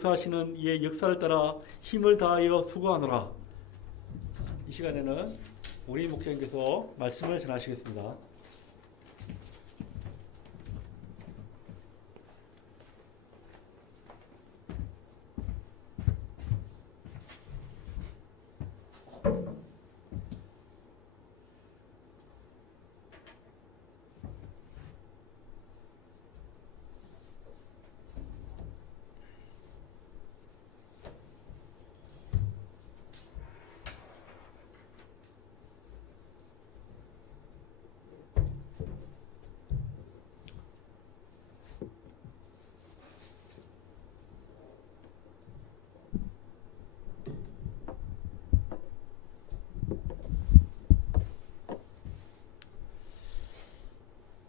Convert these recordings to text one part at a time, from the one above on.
역사하시는 이의 역사를 따라 힘을 다하여 수고하노라. 이 시간에는 우리 목사님께서 말씀을 전하시겠습니다.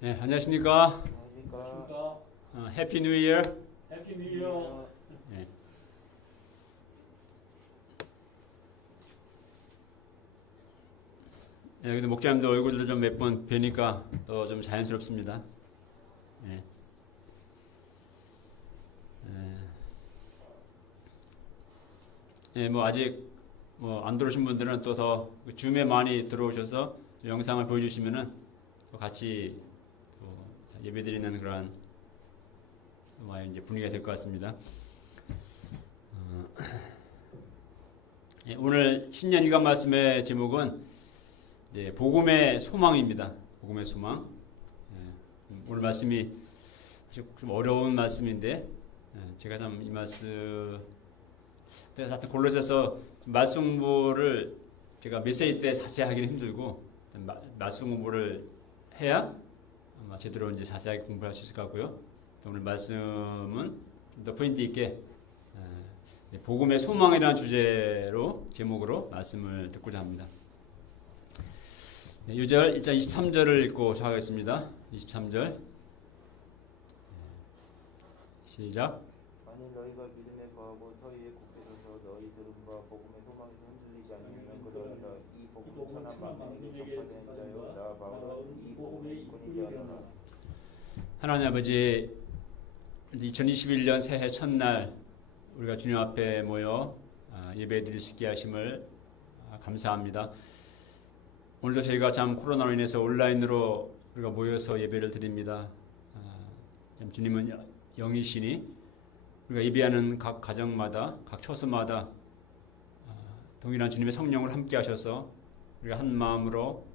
네, 안녕하십니까? 안녕하십니까? 해피 뉴 이어. 해피 뉴 이어. 네. 네, 여기도 목사님도 얼굴도 좀 몇 번 뵈니까 또 좀 자연스럽습니다. 네. 네, 뭐 아직 뭐 안 들어오신 분들은 또 더 줌에 많이 들어오셔서 영상을 보여주시면은 또 같이 또 예배드리는 그런 이제 분위기가 될 것 같습니다. 오늘 신년 이감 말씀의 제목은 복음의 소망입니다. 복음의 소망. 오늘 말씀이 좀 어려운 말씀인데 제가 참 이 말씀 하여튼 골로새서 말씀 공부를 제가 메시지 때 자세히 하기는 힘들고 말씀 공부를 해야 아마 제대로 이제 자세하게 공부할 수 있을 것 같고요. 오늘 말씀은 좀 더 포인트 있게 복음의 소망이라는 주제로 제목으로 말씀을 듣고자 합니다. 유절 1장 23절을 읽고 시작하겠습니다. 23절 시작. 만일 너희가 믿음에 거하고 서희에 굳게 서서 너희 들음과 복음의 소망에서 흔들리지 않으면 그러하리라. 이 복음은 선한 만민에게 전파되는 자요 나 바울은 이 복음의 일꾼이 되었노라. 하나님 아버지, 2021년 새해 첫날 우리가 주님 앞에 모여 예배 드릴 수 있게 하심을 감사합니다. 오늘도 저희가 참 코로나로 인해서 온라인으로 우리가 모여서 예배를 드립니다. 주님은 영이시니 우리가 예배하는 각 가정마다 각 처소마다 동일한 주님의 성령을 함께 하셔서 우리가 한 마음으로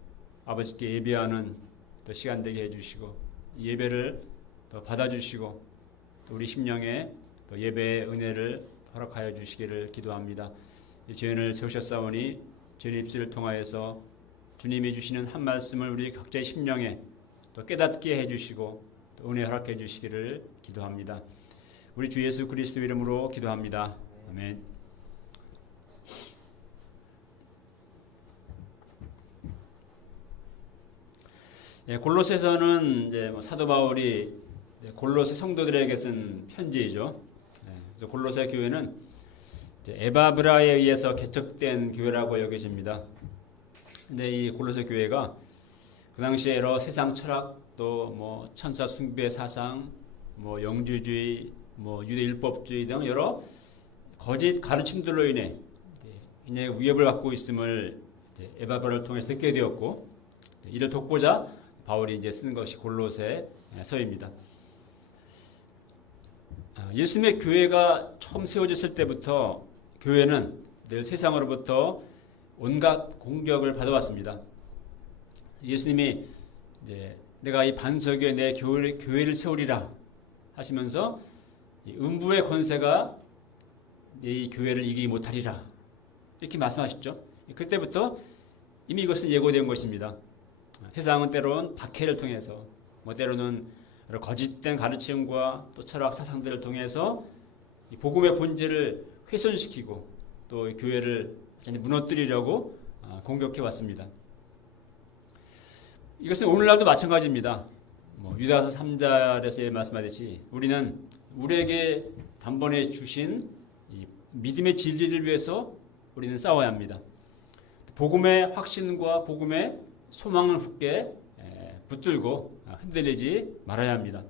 아버지께 예배하는 또 시간 되게 해주시고 예배를 또 받아주시고 또 우리 심령에 또 예배의 은혜를 허락하여 주시기를 기도합니다. 죄인을 세우셨사오니 죄인의 입술을 통하여서 주님이 주시는 한 말씀을 우리 각자의 심령에 또 깨닫게 해주시고 또 은혜 허락해 주시기를 기도합니다. 우리 주 예수 그리스도 이름으로 기도합니다. 아멘. 골로새서는 이제 사도 바울이 골로새 성도들에게 쓴 편지이죠. 그래서 골로새 교회는 에바브라에 의해서 개척된 교회라고 여겨집니다. 근데 이 골로새 교회가 그 당시에 여러 세상 철학 또 천사 숭배 사상, 영주주의, 유대 율법주의 등 여러 거짓 가르침들로 인해 굉장히 위협을 받고 있음을 에바브라를 통해서 듣게 되었고 이를 돕고자 바울이 이제 쓴 것이 골로새서입니다. 예수님의 교회가 처음 세워졌을 때부터 교회는 늘 세상으로부터 온갖 공격을 받아왔습니다. 예수님이 이제 내가 이 반석 위에 내 교회를 세우리라 하시면서 음부의 권세가 이 교회를 이기지 못하리라 이렇게 말씀하셨죠. 그때부터 이미 이것은 예고된 것입니다. 세상은 때로는 박해를 통해서 때로는 여러 거짓된 가르침과 또 철학 사상들을 통해서 이 복음의 본질을 훼손시키고 또 교회를 완전히 무너뜨리려고 공격해 왔습니다. 이것은 오늘날도 마찬가지입니다. 유다서 3절에서 말씀하듯이 우리는 우리에게 단번에 주신 이 믿음의 진리를 위해서 우리는 싸워야 합니다. 복음의 확신과 복음의 소망을 굳게 붙들고 흔들리지 말아야 합니다.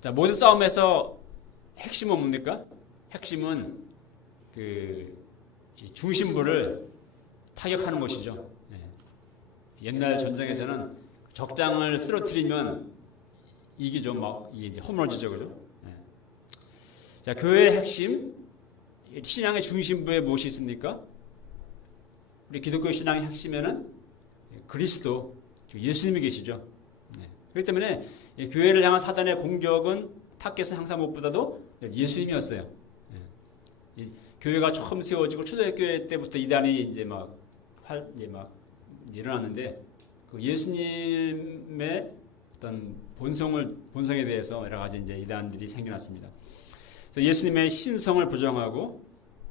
자, 모든 싸움에서 핵심은 뭡니까? 핵심은 이 중심부를 타격하는 것이죠. 옛날 전쟁에서는 적장을 쓰러뜨리면 이기죠. 막 이게 허물어지죠, 그죠? 자, 교회의 핵심, 신앙의 중심부에 무엇이 있습니까? 우리 기독교 신앙의 핵심에는 그리스도, 예수님이 계시죠. 그렇기 때문에 교회를 향한 사단의 공격은 타겟은 항상 무엇보다도 예수님이었어요. 교회가 처음 세워지고 초대교회 때부터 이단이 이제 막 일어났는데 그 예수님의 어떤 본성에 대해서 여러 가지 이제 이단들이 생겨났습니다. 그래서 예수님의 신성을 부정하고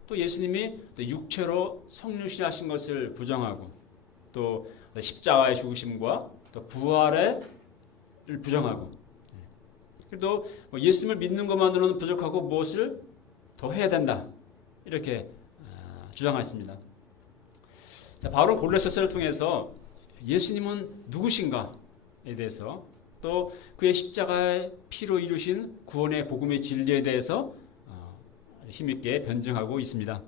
또 예수님이 또 육체로 성육신하신 것을 부정하고 또 십자가의 죽으심과 또 부활을 부정하고 또 예수님을 믿는 것만으로는 부족하고 무엇을 더 해야 된다 이렇게 주장했습니다. 자, 바울은 골로새서를 통해서 예수님은 누구신가에 대해서 또 그의 십자가의 피로 이루신 구원의 복음의 진리에 대해서 힘있게 변증하고 있습니다.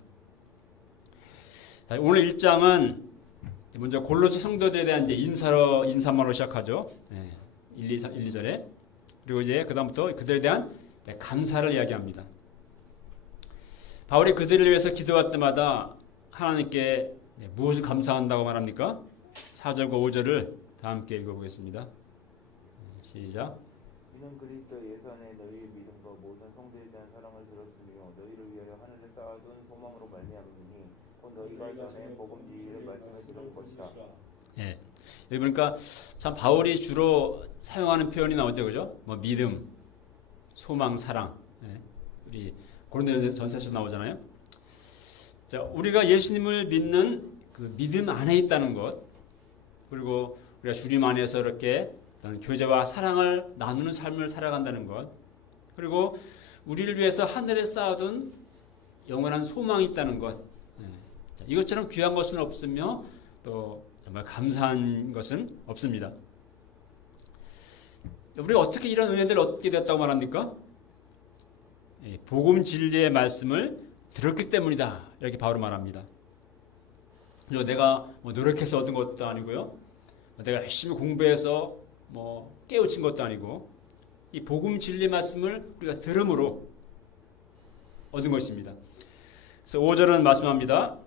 자, 오늘 1장은 먼저 골로새 성도들에 대한 이제 인사말로 시작하죠. 1, 2절에. 그리고 이제 그다음부터 그들에 대한 감사를 이야기합니다. 바울이 그들을 위해서 기도할 때마다 하나님께 무엇을 감사한다고 말합니까? 4절과 5절을 다 함께 읽어보겠습니다. 시작. 이는 그리스도 예산에 너희의 믿음과 모든 성도에 대한 사랑을 들었으며 너희를 위하여 하늘에 쌓아둔 소망으로 말미암으니 곧 너희가 전에 복음 진리를 말씀을 들은 것이라. 예. 여기 보니까 참 바울이 주로 사용하는 표현이 나오죠, 그죠? 뭐 믿음, 소망, 사랑. 예. 우리 고린도전서에서 나오잖아요. 자, 우리가 예수님을 믿는 그 믿음 안에 있다는 것, 그리고 우리가 주님 안에서 이렇게 교제와 사랑을 나누는 삶을 살아간다는 것, 그리고 우리를 위해서 하늘에 쌓아둔 영원한 소망이 있다는 것. 자, 이것처럼 귀한 것은 없으며 또 정말 감사한 것은 없습니다. 우리가 어떻게 이런 은혜들을 얻게 됐다고 말합니까? 복음 진리의 말씀을 들었기 때문이다. 이렇게 바울은 말합니다. 그리고 내가 노력해서 얻은 것도 아니고요. 내가 열심히 공부해서 깨우친 것도 아니고 이 복음 진리 말씀을 우리가 들음으로 얻은 것입니다. 그래서 5절은 말씀합니다.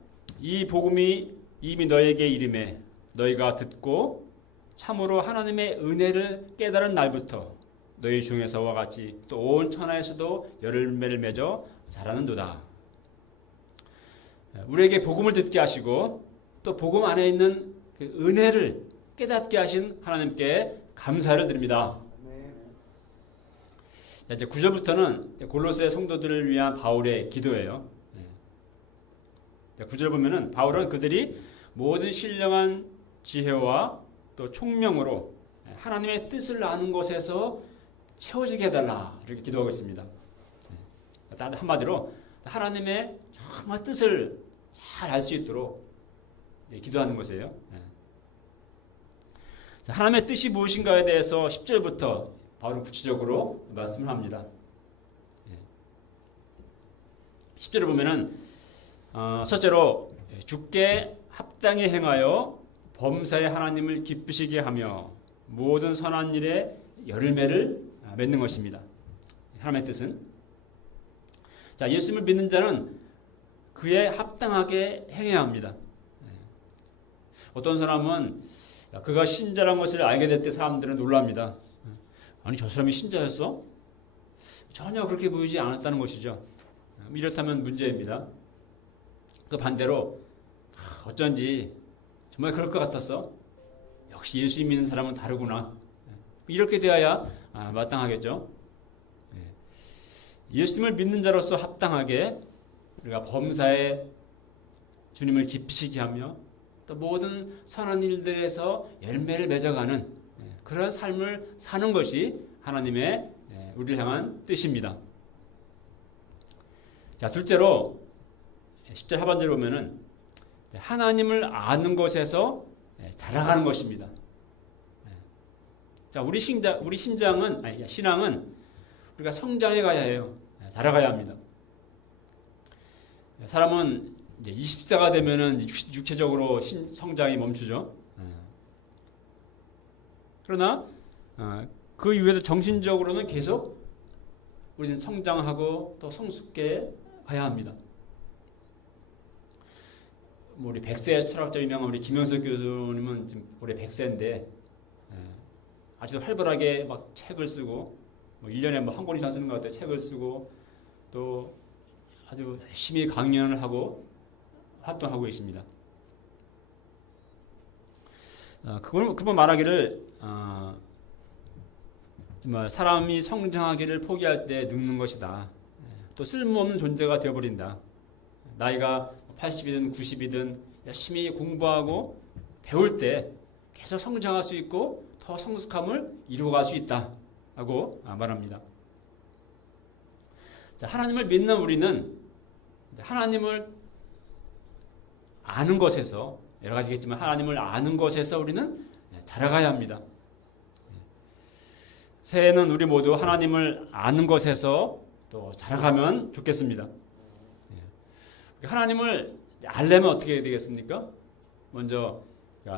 이 복음이 이미 너에게 이름에 너희가 듣고 참으로 하나님의 은혜를 깨달은 날부터 너희 중에서와 같이 또 온 천하에서도 열매를 맺어 자라는도다. 우리에게 복음을 듣게 하시고 또 복음 안에 있는 그 은혜를 깨닫게 하신 하나님께 감사를 드립니다. 자, 이제 9절부터는 골로새 성도들을 위한 바울의 기도예요. 9절 보면은 바울은 그들이 모든 신령한 지혜와 또 총명으로 하나님의 뜻을 아는 것에서 채워지게 해달라 이렇게 기도하고 있습니다. 한마디로 하나님의 정말 뜻을 잘 알 수 있도록 기도하는 것이에요. 하나님의 뜻이 무엇인가에 대해서 10절부터 바울은 구체적으로 말씀을 합니다. 10절을 보면은 첫째로 주께 합당히 행하여 범사에 하나님을 기쁘시게 하며 모든 선한 일에 열매를 맺는 것입니다. 하나님의 뜻은 자, 예수님을 믿는 자는 그에 합당하게 행해야 합니다. 어떤 사람은 그가 신자란 것을 알게 될 때 사람들은 놀랍니다. 아니, 저 사람이 신자였어? 전혀 그렇게 보이지 않았다는 것이죠. 이렇다면 문제입니다. 그 반대로 어쩐지 정말 그럴 것 같았어. 역시 예수 믿는 사람은 다르구나. 이렇게 되어야 마땅하겠죠. 예수님을 믿는 자로서 합당하게 우리가 범사에 주님을 기쁘시게 하며 또 모든 선한 일들에서 열매를 맺어가는 그런 삶을 사는 것이 하나님의 우리를 향한 뜻입니다. 자, 둘째로 10절 하반절에 보면은 하나님을 아는 것에서 자라가는 것입니다. 자, 우리 신앙은 우리가 성장해 가야 해요. 자라가야 합니다. 사람은 이제 20세가 되면은 육체적으로 성장이 멈추죠. 그러나 그 이후에도 정신적으로는 계속 우리는 성장하고 또 성숙해 가야 합니다. 뭐 우리 100세 철학자 유명한 우리 김영석 교수님은 지금 올해 100세인데 아주 활발하게 막 책을 쓰고 뭐 1년에 뭐 한 권 이상 쓰는 것 같아요. 책을 쓰고 또 아주 열심히 강연을 하고 활동하고 있습니다. 그분 말하기를 정말 사람이 성장하기를 포기할 때 늙는 것이다. 또 쓸모없는 존재가 되어버린다. 나이가 80이든 90이든 열심히 공부하고 배울 때 계속 성장할 수 있고 더 성숙함을 이루어갈 수 있다 하고 말합니다. 자, 하나님을 믿는 우리는 하나님을 아는 것에서 여러 가지겠지만 하나님을 아는 것에서 우리는 자라가야 합니다. 새해는 우리 모두 하나님을 아는 것에서 또 자라가면 좋겠습니다. 하나님을 알려면 어떻게 해야 되겠습니까? 먼저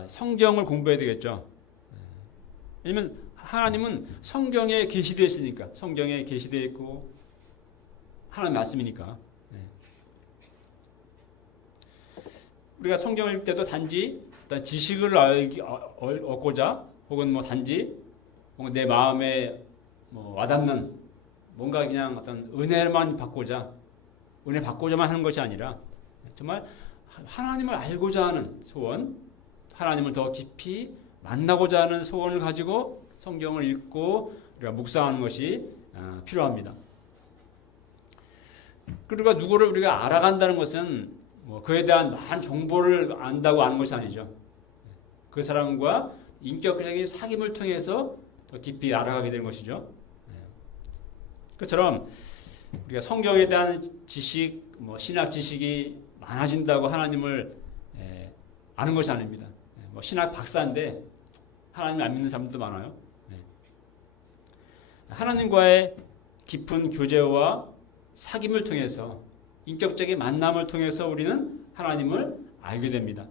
성경을 공부해야 되겠죠. 왜냐면 하나님은 성경에 계시되어 있으니까, 성경에 계시되어 있고 하나님 말씀이니까. 우리가 성경을 읽을 때도 단지 어떤 지식을 얻고자 혹은 뭐 단지 뭔가 내 마음에 뭐 와닿는 뭔가 그냥 어떤 은혜만 받고자 은혜 받고자만 하는 것이 아니라 정말 하나님을 알고자 하는 소원, 하나님을 더 깊이 만나고자 하는 소원을 가지고 성경을 읽고 우리가 묵상하는 것이 필요합니다. 그리고 누구를 우리가 알아간다는 것은 뭐 그에 대한 많은 정보를 안다고 아는 것이 아니죠. 그 사람과 인격적인 사귐을 통해서 더 깊이 알아가게 되는 것이죠. 그처럼 우리가 성경에 대한 지식, 뭐 신학 지식이 많아진다고 하나님을 아는 것이 아닙니다. 뭐 신학 박사인데 하나님을 안 믿는 사람들도 많아요. 하나님과의 깊은 교제와 사귐을 통해서 인격적인 만남을 통해서 우리는 하나님을 알게 됩니다.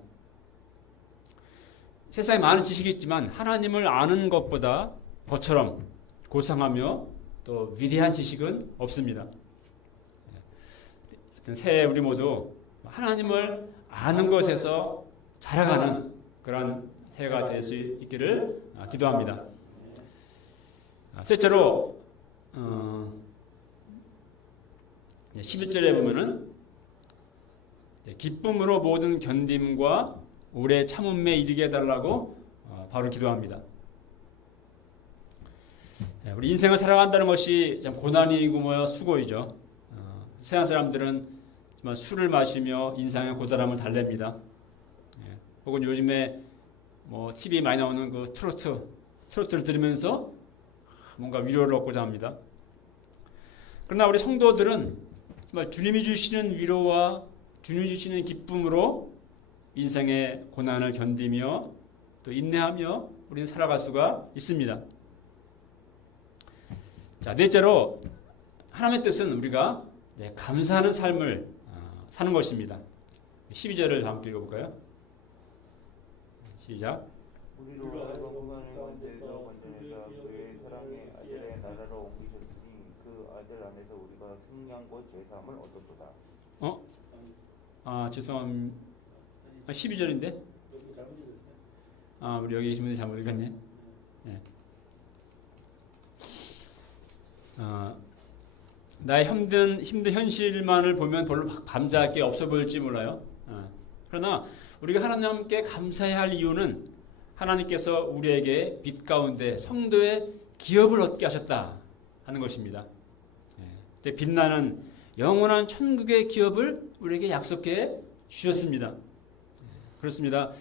세상에 많은 지식이 있지만 하나님을 아는 것보다 것처럼 고상하며 또 위대한 지식은 없습니다. 새해 우리 모두 하나님을 아는 것에서 자라가는 그런 해가 될 수 있기를 기도합니다. 셋째로 11절에 보면은 기쁨으로 모든 견딤과 오래 참음에 이르게 해달라고 바로 기도합니다. 우리 인생을 살아간다는 것이 참 고난이고 뭐야 수고이죠. 세상 사람들은 정말 술을 마시며 인생의 고단함을 달랩니다. 혹은 요즘에 뭐 TV에 많이 나오는 그 트로트를 들으면서 뭔가 위로를 얻고자 합니다. 그러나 우리 성도들은 정말 주님이 주시는 위로와 주님이 주시는 기쁨으로 인생의 고난을 견디며 또 인내하며 우리는 살아갈 수가 있습니다. 자, 넷째로 하나님의 뜻은 우리가 감사하는 삶을 사는 것입니다. 12절을 함께 읽어볼까요? 시작. 우리로 하여금 구간의 관대에서 건져내사 그의 사랑의 아들의 나라로 옮기셨으니 그 아들 안에서 우리가 승량과 제사함을 얻었도다. 죄송합니다. 12절인데? 우리 여기 계신 분들이 잘못 읽었네. 나의 힘든 현실만을 보면 별로 감사할 게 없어 보일지 몰라요. 그러나 우리가 하나님께 감사해야 할 이유는 하나님께서 우리에게 빛 가운데 성도의 기업을 얻게 하셨다 하는 것입니다. 빛나는 영원한 천국의 기업을 우리에게 약속해 주셨습니다. 그렇습니다.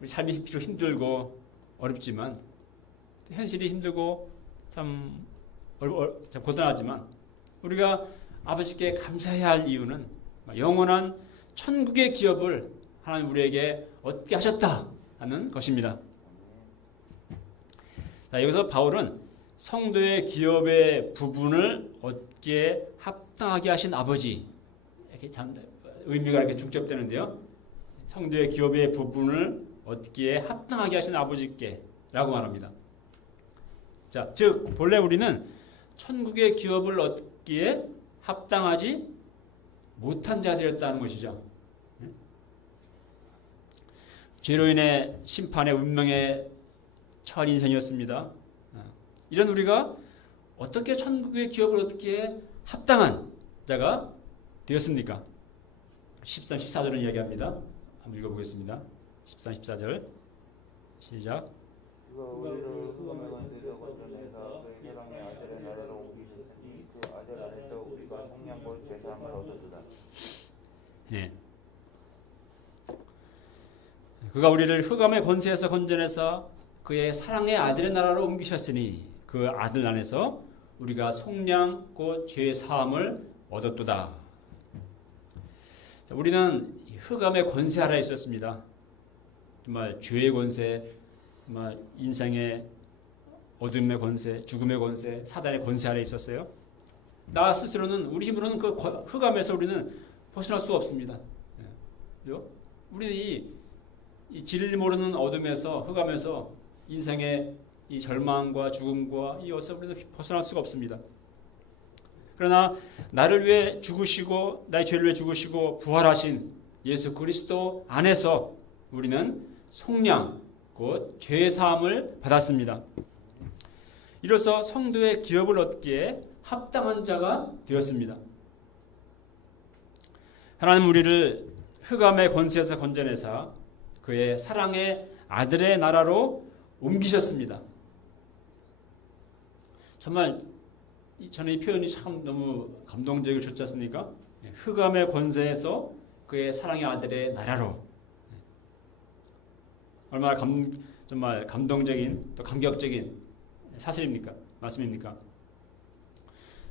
우리 삶이 비록 힘들고 어렵지만 현실이 힘들고 참 고단하지만 우리가 아버지께 감사해야 할 이유는 영원한 천국의 기업을 하나님 우리에게 얻게 하셨다 하는 것입니다. 자, 여기서 바울은 성도의 기업의 부분을 얻기에 합당하게 하신 아버지. 이렇게 의미가 이렇게 중첩되는데요. 성도의 기업의 부분을 얻기에 합당하게 하신 아버지께라고 말합니다. 자, 즉 본래 우리는 천국의 기업을 얻기에 합당하지 못한 자들이었다는 것이죠. 죄로 인해 심판의 운명에 처한 인생이었습니다. 이런 우리가 어떻게 천국의 기업을 얻기에 합당한 자가 되었습니까? 13, 14절은 이야기합니다. 한번 읽어보겠습니다. 13, 14절 시작. 그가 우리를 흑암의 권세에서 건져내사 그의 사랑의 아들의 나라로 옮기셨으니 그 아들 안에서 우리가 성령과 죄사함을 얻었도다. 예. 그가 우리를 흑암의 권세에서 건져내사 그의 사랑의 아들의 나라로 옮기셨으니 그 아들 안에서 우리가 속량 곧 죄의 사함을 얻었도다. 우리는 흑암의 권세 아래에 있었습니다. 정말 죄의 권세, 정말 인생의 어둠의 권세, 죽음의 권세, 사단의 권세 아래에 있었어요. 나 스스로는 우리 힘으로는 그 흑암에서 우리는 벗어날 수가 없습니다. 우리는 이 진리 모르는 어둠에서 흑암에서 인생의 이 절망과 죽음과 이어서 우리는 벗어날 수가 없습니다. 그러나 나를 위해 죽으시고 나의 죄를 위해 죽으시고 부활하신 예수 그리스도 안에서 우리는 속량 곧 죄의 사함을 받았습니다. 이로써 성도의 기업을 얻기에 합당한 자가 되었습니다. 하나님 우리를 흑암의 권세에서 건져내사 그의 사랑의 아들의 나라로 옮기셨습니다. 정말 저는 이 표현이 참 너무 감동적이고 좋지 않습니까? 흑암의 권세에서 그의 사랑의 아들의 나라로. 얼마나 정말 감동적인 또 감격적인 사실입니까? 말씀입니까?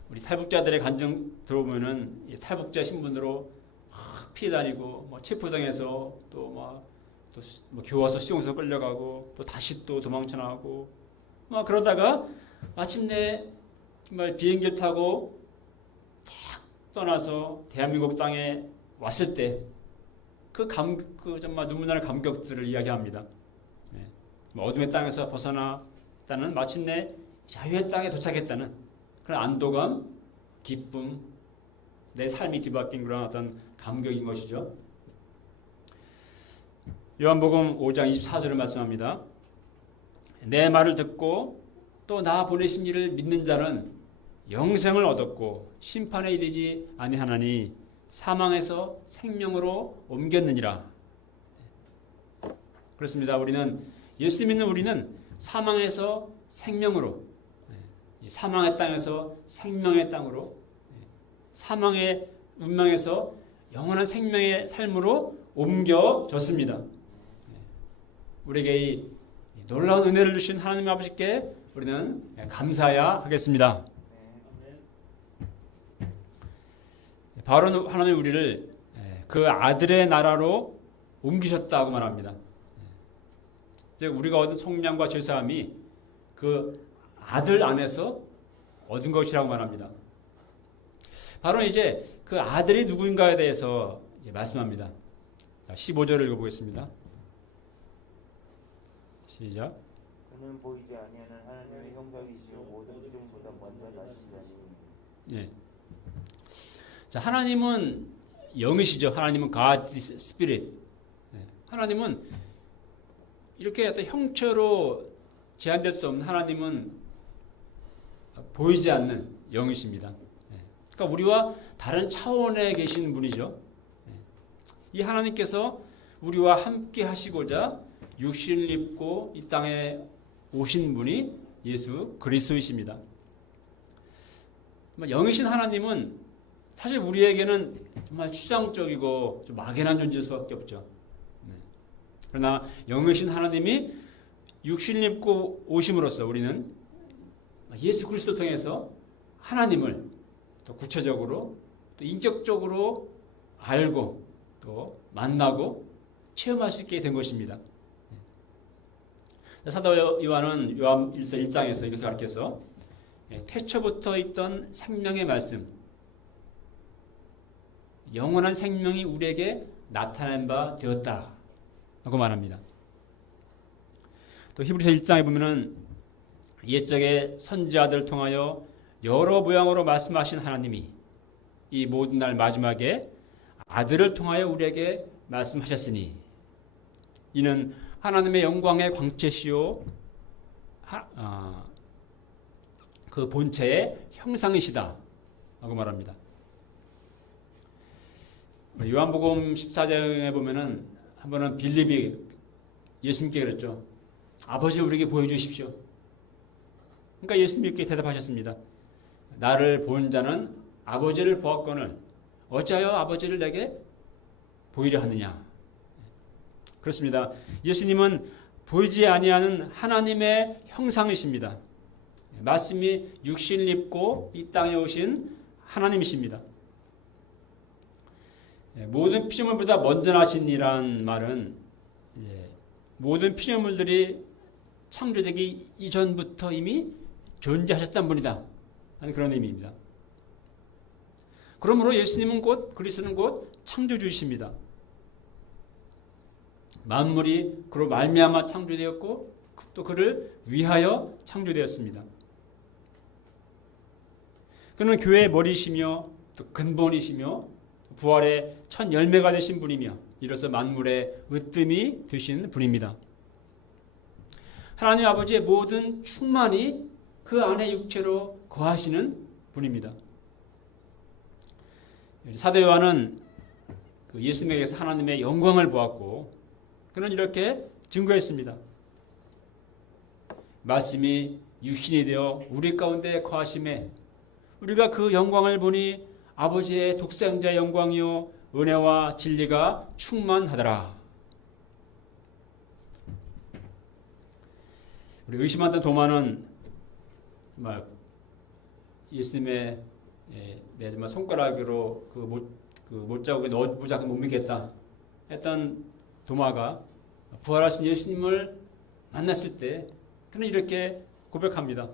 우리 탈북자들의 간증 들어보면은 탈북자 신분으로 막 피해 다니고 뭐 체포당해서 또 교화소 수용소 끌려가고 또 다시 또 도망쳐 나가고 막 그러다가 마침내 정말 비행기를 타고 탁 떠나서 대한민국 땅에 왔을 때 그 정말 눈물 나는 감격들을 이야기합니다. 어둠의 땅에서 벗어났다는 마침내 자유의 땅에 도착했다는 그런 안도감, 기쁨, 내 삶이 뒤바뀐 그런 어떤 감격인 것이죠. 요한복음 5장 24절을 말씀합니다. 내 말을 듣고 또 나 보내신 이를 믿는 자는 영생을 얻었고 심판에 이르지 아니하나니 사망에서 생명으로 옮겼느니라. 그렇습니다. 우리는 예수 믿는 우리는 사망에서 생명으로, 사망의 땅에서 생명의 땅으로, 사망의 운명에서 영원한 생명의 삶으로 옮겨졌습니다. 우리에게 이 놀라운 은혜를 주신 하나님 아버지께 우리는 감사해야 하겠습니다. 바로 하나님 우리를 그 아들의 나라로 옮기셨다고 말합니다. 즉 우리가 얻은 속량과 죄사함이 그 아들 안에서 얻은 것이라고 말합니다. 바로 이제 그 아들이 누구인가에 대해서 이제 말씀합니다. 15절을 읽어보겠습니다. 시작. 그는 보이지 아니하는 하나님의 형상이시요 모든 이름보다 먼저 나시다니. 예. 자, 하나님은 영이시죠. 하나님은 God is Spirit. 하나님은 이렇게 어떤 형체로 제한될 수 없는 하나님은 보이지 않는 영이십니다. 그러니까 우리와 다른 차원에 계신 분이죠. 이 하나님께서 우리와 함께 하시고자 육신을 입고 이 땅에 오신 분이 예수 그리스도이십니다. 영이신 하나님은 사실 우리에게는 정말 추상적이고 좀 막연한 존재일 수밖에 없죠. 그러나 영이신 하나님이 육신을 입고 오심으로써 우리는 예수 그리스도 통해서 하나님을 더 구체적으로 또 인격적으로 알고 또 만나고 체험할 수 있게 된 것입니다. 사도 요한은 요한 1서 1장에서 이것을 가르쳐서 태초부터 있던 생명의 말씀, 영원한 생명이 우리에게 나타난 바 되었다 하고 말합니다. 또 히브리서 1장에 보면은 옛적의 선지자들을 통하여 여러 모양으로 말씀하신 하나님이 이 모든 날 마지막에 아들을 통하여 우리에게 말씀하셨으니 이는 하나님의 영광의 광채시요 그 본체의 형상이시다 하고 말합니다. 요한복음 14장에 보면은 한 번은 빌립이 예수님께 그랬죠. 아버지 우리에게 보여주십시오. 그러니까 예수님께 대답하셨습니다. 나를 본 자는 아버지를 보았거늘 어찌하여 아버지를 내게 보이려 하느냐. 그렇습니다. 예수님은 보이지 아니하는 하나님의 형상이십니다. 말씀이 육신을 입고 이 땅에 오신 하나님이십니다. 모든 피조물보다 먼저 나신 이란 말은 모든 피조물들이 창조되기 이전부터 이미 존재하셨던 분이다 하는 그런 의미입니다. 그러므로 예수님은 그리스도는 곧 창조주이십니다. 만물이 그로 말미암아 창조되었고 또 그를 위하여 창조되었습니다. 그는 교회의 머리이시며 또 근본이시며 부활의 첫 열매가 되신 분이며 이로써 만물의 으뜸이 되신 분입니다. 하나님 아버지의 모든 충만이 그 안에 육체로 거하시는 분입니다. 사도 요한은 예수님에게서 하나님의 영광을 보았고 그는 이렇게 증거했습니다. 말씀이 육신이 되어 우리 가운데 거하심에 우리가 그 영광을 보니 아버지의 독생자의 영광이요 은혜와 진리가 충만하더라. 우리 의심하던 도마는 정말 예수님의 내 정말 손가락으로 그 못자국에 넣어보자 못 믿겠다 했던 도마가 부활하신 예수님을 만났을 때 그는 이렇게 고백합니다.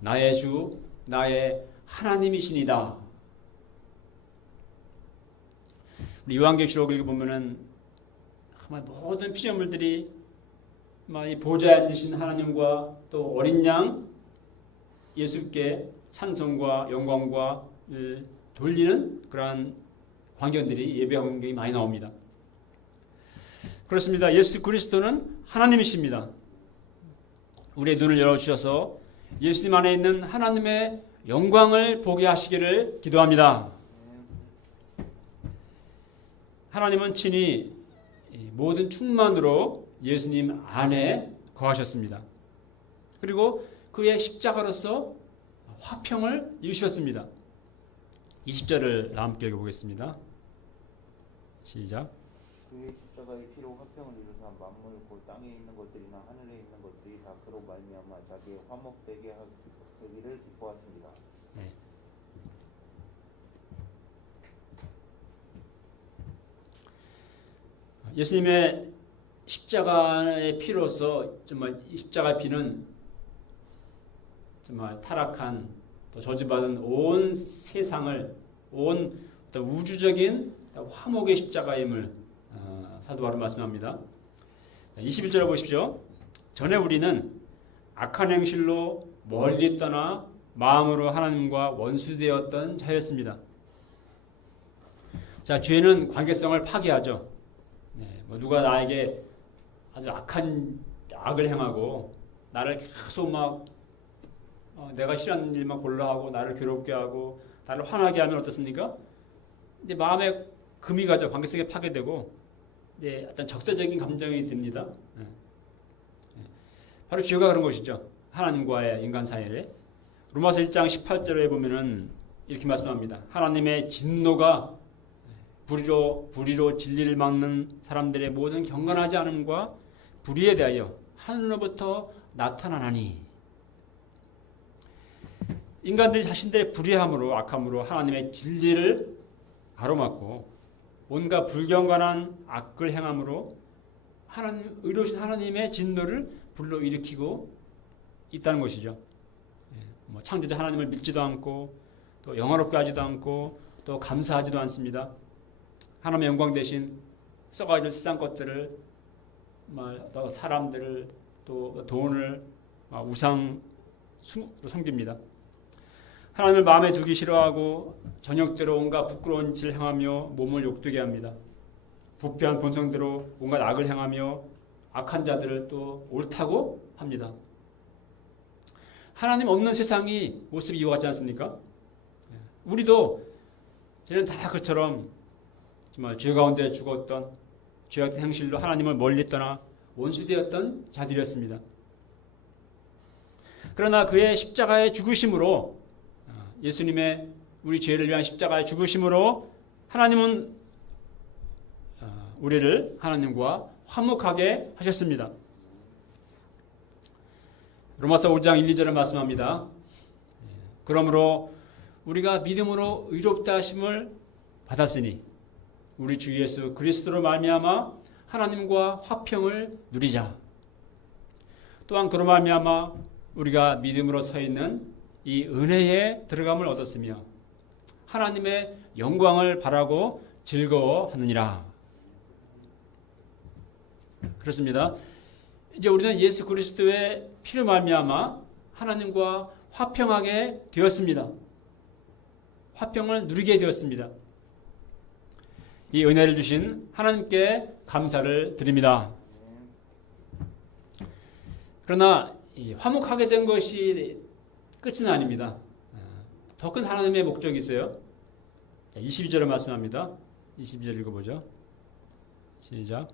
나의 주, 나의 하나님이시니다. 우리 요한계시록을 보면은 모든 피조물들이 이 보좌에 앉으신 하나님과 또 어린 양 예수께 찬송과 영광과 돌리는 그러한 광경들이 예배 광경이 많이 나옵니다. 그렇습니다. 예수 그리스도는 하나님이십니다. 우리의 눈을 열어주셔서 예수님 안에 있는 하나님의 영광을 보게 하시기를 기도합니다. 하나님은 친히 모든 충만으로 예수님 안에 거하셨습니다. 그리고 그의 십자가로서 화평을 이루셨습니다. 20절을 함께 읽어보겠습니다. 시작. 그의 십자가의 피로 화평을 이루사 만물 곧 땅에 있는 것들이나 하늘에 있는 것들이 다 그로 말미암아 자기의 화목되게 하기를 기뻐하십니다. 네. 예수님의 십자가의 피로서 정말 이 십자가의 피는 정말 타락한 또 저주받은 온 세상을 온 우주적인 화목의 십자가임을 사도 바울은 말씀합니다. 21절을 보십시오. 전에 우리는 악한 행실로 멀리 떠나 마음으로 하나님과 원수되었던 자였습니다. 자, 죄는 관계성을 파괴하죠. 누가 나에게 아주 악한 악을 행하고 나를 계속 내가 싫어하는 일만 골라 하고 나를 괴롭게 하고 나를 화나게 하면 어떻습니까? 이제 마음에 금이 가죠. 관계성이 파괴되고 어떤 적대적인 감정이 듭니다. 바로 죄가 그런 것이죠. 하나님과의 인간 사이에. 로마서 1장 18절에 보면은 이렇게 말씀합니다. 하나님의 진노가 불의로 진리를 막는 사람들의 모든 경건하지 않음과 불의에 대하여 하늘로부터 나타나나니. 인간들이 자신들의 불의함으로 악함으로 하나님의 진리를 가로막고 온갖 불경건한 악을 행함으로 의로우신 하나님의 진노를 불러일으키고 있다는 것이죠. 뭐 창조자 하나님을 믿지도 않고 또 영화롭게 하지도 않고 또 감사하지도 않습니다. 하나님의 영광 대신 썩어질 세상 것들을 또 사람들을 또 돈을 우상 섬깁니다. 하나님을 마음에 두기 싫어하고 저녁대로 온갖 부끄러운 짓을 행하며 몸을 욕되게 합니다. 부패한 본성대로 온갖 악을 행하며 악한 자들을 또 옳다고 합니다. 하나님 없는 세상이 모습이 이와 같지 않습니까? 우리도 저는 다 그처럼 정말 죄 가운데 죽었던 죄악된 행실로 하나님을 멀리 떠나 원수되었던 자들이었습니다. 그러나 그의 십자가의 죽으심으로 예수님의 우리 죄를 위한 십자가의 죽으심으로 하나님은 우리를 하나님과 화목하게 하셨습니다. 로마서 5장 1, 2절을 말씀합니다. 그러므로 우리가 믿음으로 의롭다 하심을 받았으니 우리 주 예수 그리스도로 말미암아 하나님과 화평을 누리자. 또한 그로 말미암아 우리가 믿음으로 서 있는 이 은혜에 들어감을 얻었으며 하나님의 영광을 바라고 즐거워하느니라. 그렇습니다. 이제 우리는 예수 그리스도의 피로 말미암아 하나님과 화평하게 되었습니다. 화평을 누리게 되었습니다. 이 은혜를 주신 하나님께 감사를 드립니다. 그러나 화목하게 된 것이 끝은 아닙니다. 더 큰 하나님의 목적이 있어요. 22절을 말씀합니다. 22절 읽어보죠. 시작.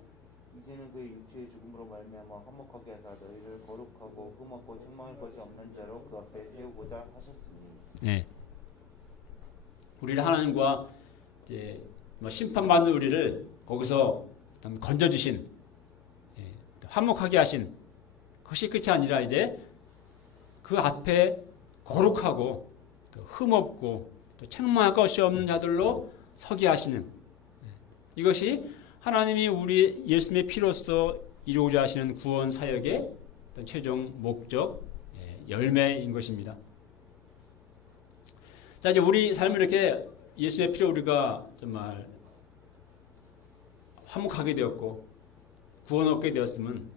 이제는 그 육체의 죽음으로 말미암아 화목하게 하사 너희를 거룩하고 흠없고 책망할 것이 없는 자로 그 앞에 세우고자 하셨으니. 네. 우리를 하나님과 이제 심판받는 우리를 거기서 건져주신, 화목하게 하신 그것이 끝이 아니라 이제 그 앞에 거룩하고 또 흠없고 또 책망할 것이 없는 자들로 서게 하시는, 이것이 하나님이 우리 예수님의 피로써 이루고자 하시는 구원 사역의 최종 목적, 열매인 것입니다. 자, 이제 우리 삶을 이렇게 예수님의 피로 우리가 정말 화목하게 되었고 구원 얻게 되었으면,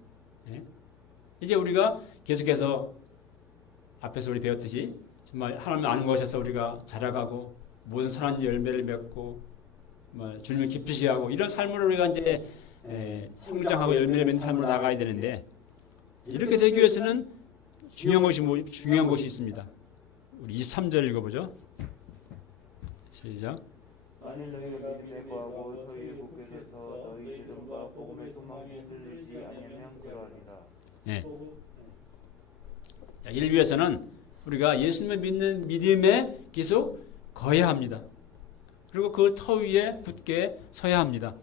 이제 우리가 계속해서 앞에서 우리 배웠듯이 정말 하나님 아는 것에서 우리가 자라가고 모든 선한 열매를 맺고 주님을 기쁘시 하고 이런 삶으로 우리가 이제 성장하고 열매를 맺는 삶으로 나가야 되는데, 이렇게 되기 위해서는 중요한 것이 있습니다. 우리 23절 읽어보죠. 시작. 만일 너희가 믿음에 거하고 너희의 복에서 너희 믿음과 복음의 소망이 흔들리지 아니하면 그러하리라. 네. 이를 위해서는 우리가 예수님을 믿는 믿음에 계속 거해야 합니다. 그리고 그 터 위에 굳게 서야 합니다.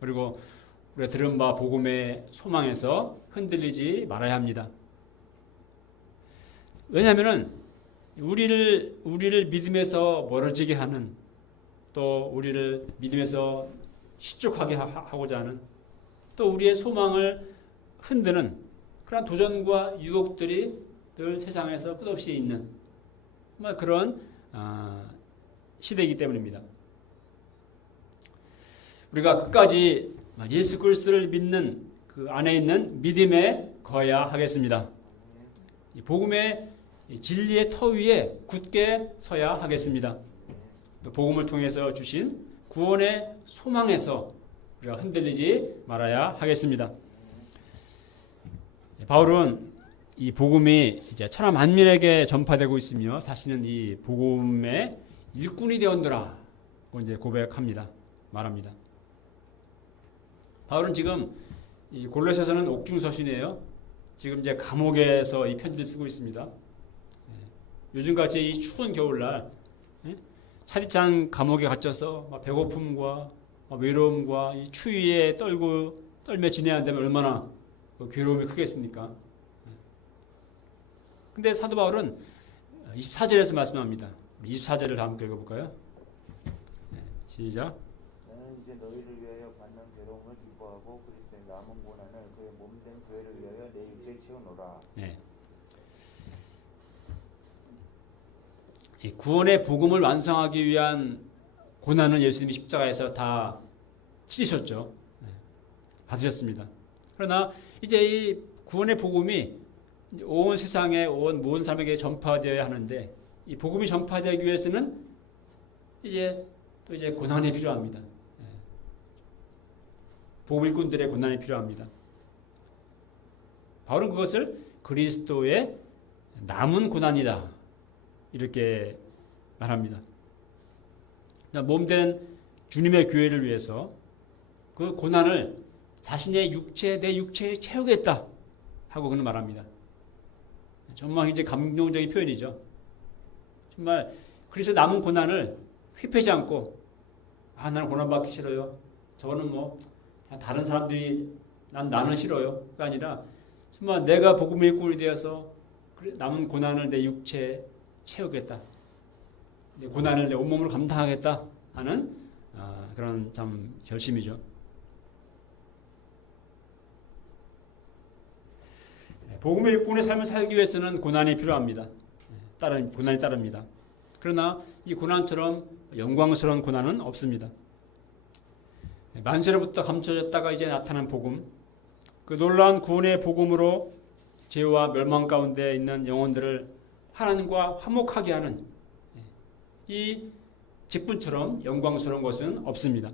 그리고 우리가 들은 바 복음의 소망에서 흔들리지 말아야 합니다. 왜냐하면은 우리를 믿음에서 멀어지게 하는, 또 우리를 믿음에서 실족하게 하고자 하는, 또 우리의 소망을 흔드는 그런 도전과 유혹들이 늘 세상에서 끝없이 있는 그런 시대이기 때문입니다. 우리가 끝까지 예수 그리스도를 믿는 그 안에 있는 믿음에 거해야 하겠습니다. 복음의 진리의 터 위에 굳게 서야 하겠습니다. 또 복음을 통해서 주신 구원의 소망에서 우리가 흔들리지 말아야 하겠습니다. 바울은 이 복음이 이제 천하 만민에게 전파되고 있으며 자신은 이 복음의 일꾼이 되었노라 고 이제 고백합니다. 말합니다. 바울은 지금 이 골로새서는 옥중서신이에요. 지금 이제 감옥에서 이 편지를 쓰고 있습니다. 요즘같이 이 추운 겨울날 차디찬 감옥에 갇혀서 배고픔과 외로움과 이 추위에 떨며 지내야 한다면 얼마나 괴로움이 크겠습니까? 근데 사도 바울은 24절에서 말씀합니다. 24절을 함께 읽어볼까요? 시작. 나는 이제 너희를 위하여 받는 괴로움을 기뻐하고 그리스도의 남은 고난을 그의 몸된 교회를 위하여 내 육체에 채우노라. 네. 이 구원의 복음을 완성하기 위한 고난을 예수님이 십자가에서 다 치르셨죠. 받으셨습니다. 그러나 이제 이 구원의 복음이 온 세상에 온 모든 사람에게 전파되어야 하는데 이 복음이 전파되기 위해서는 이제 고난이 필요합니다. 복음 일꾼들의 고난이 필요합니다. 바울은 그것을 그리스도의 남은 고난이다 이렇게 말합니다. 몸된 주님의 교회를 위해서 그 고난을 자신의 내 육체에 채우겠다 하고 그는 말합니다. 정말 이제 감동적인 표현이죠. 정말 그래서 남은 고난을 회피하지 않고 나는 고난 받기 싫어요. 저거는 뭐 다른 사람들이 나는 싫어요. 그게 아니라 정말 내가 복음의 일꾼이 되어서 남은 고난을 내 육체에 채우겠다. 내 고난을 내 온몸으로 감당하겠다 하는 그런 참 결심이죠. 복음의 일꾼의 삶을 살기 위해서는 고난이 필요합니다. 고난이 따릅니다. 그러나 이 고난처럼 영광스러운 고난은 없습니다. 만세로부터 감춰졌다가 이제 나타난 복음, 그 놀라운 구원의 복음으로 죄와 멸망 가운데 있는 영혼들을 하나님과 화목하게 하는 이 직분처럼 영광스러운 것은 없습니다.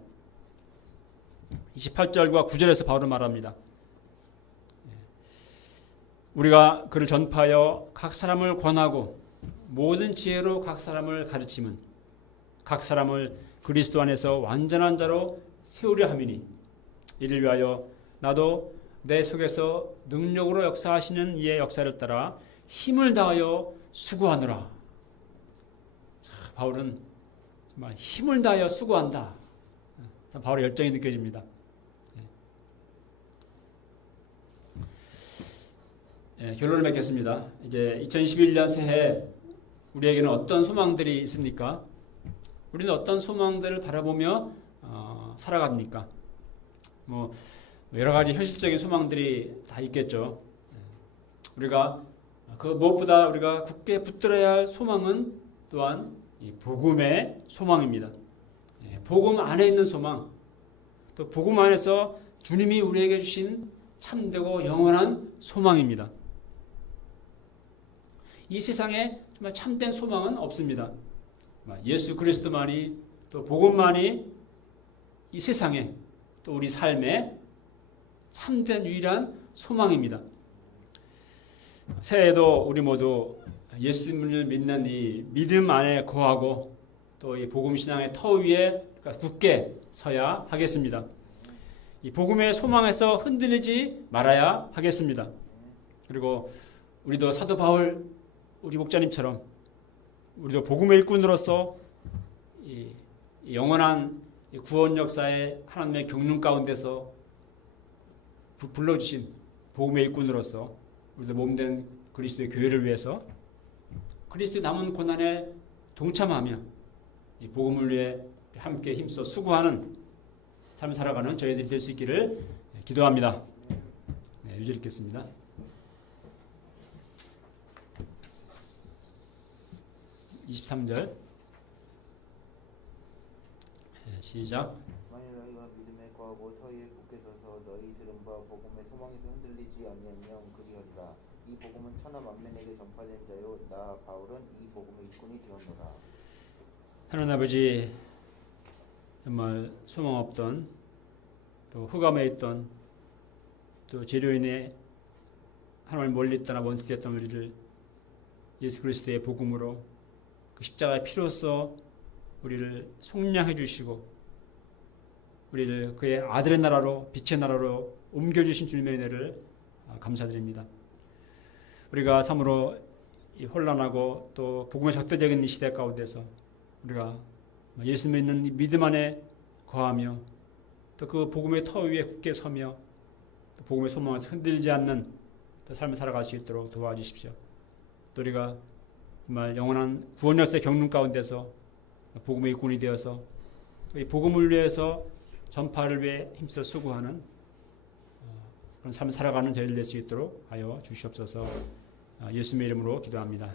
28절과 9절에서 바울은 말합니다. 우리가 그를 전파하여 각 사람을 권하고 모든 지혜로 각 사람을 가르침은 각 사람을 그리스도 안에서 완전한 자로 세우려 함이니 이를 위하여 나도 내 속에서 능력으로 역사하시는 이의 역사를 따라 힘을 다하여 수고하노라. 바울은 정말 힘을 다하여 수고한다. 바울의 열정이 느껴집니다. 결론을 맺겠습니다. 이제 2021년 새해 우리에게는 어떤 소망들이 있습니까? 우리는 어떤 소망들을 바라보며 살아갑니까? 뭐 여러 가지 현실적인 소망들이 다 있겠죠. 우리가 그 무엇보다 우리가 굳게 붙들어야 할 소망은 또한 이 복음의 소망입니다. 복음 안에 있는 소망, 또 복음 안에서 주님이 우리에게 주신 참되고 영원한 소망입니다. 이 세상에 정말 참된 소망은 없습니다. 예수 그리스도만이 또 복음만이 이 세상에 또 우리 삶에 참된 유일한 소망입니다. 새해에도 우리 모두 예수님을 믿는 이 믿음 안에 거하고 또 이 복음 신앙의 터 위에 굳게 서야 하겠습니다. 이 복음의 소망에서 흔들리지 말아야 하겠습니다. 그리고 우리도 사도 바울 우리 목자님처럼 우리도 복음의 일꾼으로서 이 영원한 구원 역사의 하나님의 경륜 가운데서 불러주신 복음의 일꾼으로서 우리도 몸된 그리스도의 교회를 위해서 그리스도의 남은 고난에 동참하며 이 복음을 위해 함께 힘써 수고하는 삶을 살아가는 저희들이 될 수 있기를 기도합니다. 유절 읽겠습니다. (23절) 시작. 만일 너희가 믿음에 거하고 터위에 굳게 서서 너희 들은 바 복음의 소망에서 흔들리지 아니하면 그리하리라. 이 복음은 천하 만민에게 전파된 자요 나 바울은 이 복음의 일꾼이 되었노라. 하나님 아버지, 정말 소망 없던 또 흑암에 있던 또 죄로 인해 하나님을 멀리 떠나 원수되었던 우리를 예수 그리스도의 복음으로 그 십자가의 피로써 우리를 속량해 주시고 우리를 그의 아들의 나라로 빛의 나라로 옮겨주신 주님의 은혜를 감사드립니다. 우리가 참으로 이 혼란하고 또 복음의 적대적인 이 시대 가운데서 우리가 예수님을 있는 믿음 안에 거하며 또 그 복음의 터 위에 굳게 서며 또 복음의 소망에서 흔들리지 않는 또 삶을 살아갈 수 있도록 도와주십시오. 또 우리가 정말 영원한 구원 역사의 경륜 가운데서 복음의 일꾼이 되어서 이 복음을 위해서 전파를 위해 힘써 수고하는 그런 삶을 살아가는 저희를 낼 수 있도록 하여 주시옵소서. 예수님의 이름으로 기도합니다.